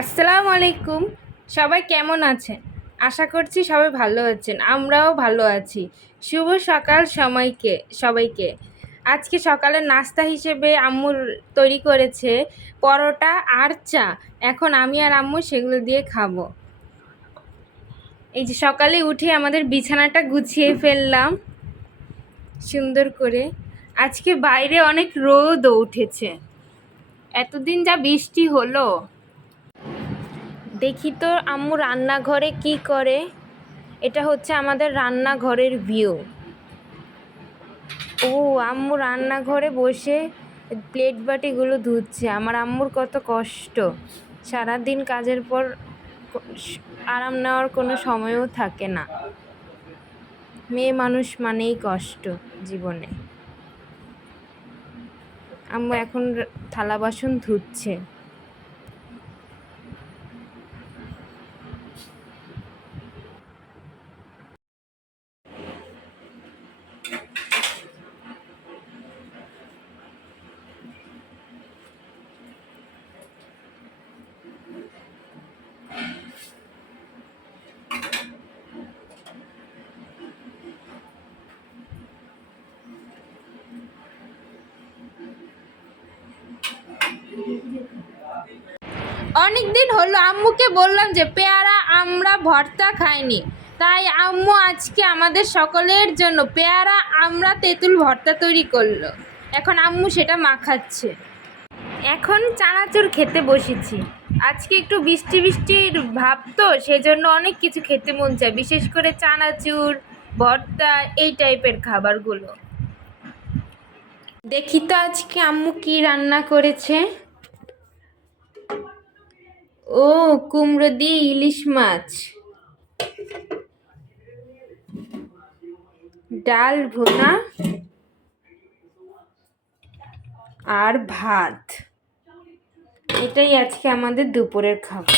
আসসালামু আলাইকুম। সবাই কেমন আছেন? আশা করছি সবাই ভালো আছেন। আমরাও ভালো আছি। শুভ সকাল সবাইকে। আজকে সকালের নাস্তা হিসেবে আম্মু তৈরি করেছে পরোটা আর চা। এখন আমি আর আম্মু সেগুলো দিয়ে খাবো। এই যে সকালে উঠে আমাদের বিছানাটা গুছিয়ে ফেললাম সুন্দর করে। আজকে বাইরে অনেক রোদও উঠেছে। এতদিন যা বৃষ্টি হলো। দেখি তো আম্মু রান্নাঘরে কি করে। এটা হচ্ছে আমাদের রান্নাঘরের ভিউ। ও, আম্মু রান্নাঘরে বসে প্লেট বাটিগুলো ধুচ্ছে। আমার আম্মুর কত কষ্ট, সারাদিন কাজের পর আরাম নেওয়ার কোনো সময়ও থাকে না। মেয়ে মানুষ মানেই কষ্ট জীবনে। আম্মু এখন থালা বাসন ধুচ্ছে। অনেক দিন হলো আম্মুকে বললাম যে পেয়ারা আমরা ভর্তা খাইনি, তাই আম্মু আজকে আমাদের সকলের জন্য পেয়ারা আমরা তেঁতুল ভর্তা তৈরি করলো। এখন আম্মু সেটা মাখাচ্ছে। এখন চানাচুর খেতে বসেছি। আজকে একটু বৃষ্টি বৃষ্টির ভাব, তো সেজন্য অনেক কিছু খেতে মন চায়, বিশেষ করে চানাচুর, ভর্তা, এই টাইপের খাবারগুলো। দেখি তো আজকে আম্মু কি রান্না করেছে। ও, কুমড়ো দিয়ে ইলিশ মাছ, ডাল ভুনা আর ভাত। এটাই আজকে আমাদের দুপুরের খাবার।